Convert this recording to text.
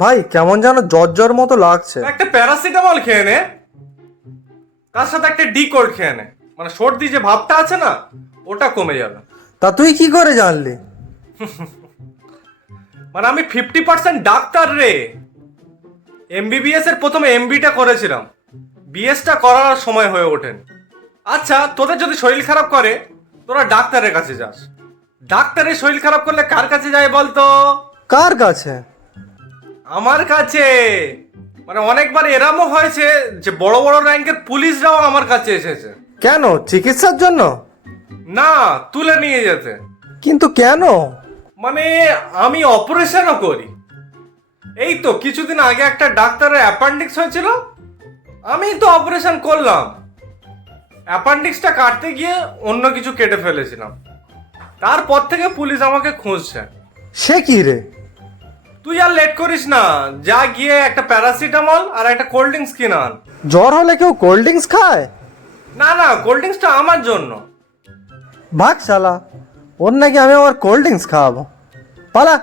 ভাই কেমন যেন জ্বর জ্বর মতো লাগছে। একটা প্যারাসিটামল খেয়ে নে, তার সাথে একটা ডি কোড খেয়ে নে, মানে সর্দি যে ভাবটা আছে না ওটা কমে যাবে। তা তুই কি করে জানলি? মানে আমি 50% ডাক্তার রে। এমবিবিএস এর প্রথমে এমবিটা করেছিলাম, বিএসটা করার সময় হয়ে ওঠেন। আচ্ছা, তোদের যদি শরীর খারাপ করে তোরা ডাক্তারের কাছে যাস, ডাক্তারের শরীর খারাপ করলে কার কাছে যায় বলতো? কার কাছে? আমার কাছে। মানে অনেকবার এরমও হয়েছে যে বড় বড় র্যাঙ্কের পুলিশরাও আমার কাছে এসেছে। কেন, চিকিৎসার জন্য? না, তুলে নিয়ে যেতে। কিন্তু কেন? মানে আমি অপারেশনও করি। এই তো কিছুদিন আগে একটা ডাক্তারের অ্যাপেন্ডিক্স হয়েছিল, আমি তো অপারেশন করলাম। অ্যাপেন্ডিক্সটা কাটতে গিয়ে অন্য কিছু কেটে ফেলেছিলাম, তারপর থেকে পুলিশ আমাকে খুঁজছে। সে কি রে? তুই আর লেট করিস না, যা গিয়ে একটা প্যারাসিটামল আর একটা কোল্ড ড্রিঙ্কস কিনে আন। জ্বর হলে কেউ কোল্ড ড্রিঙ্কস খায়? না না, কোল্ড ড্রিঙ্কসটা আমার জন্য। ভাগ শালা, ওর নাকি আমি আবার কোল্ড ড্রিঙ্কস খাওয়াবো। পালা।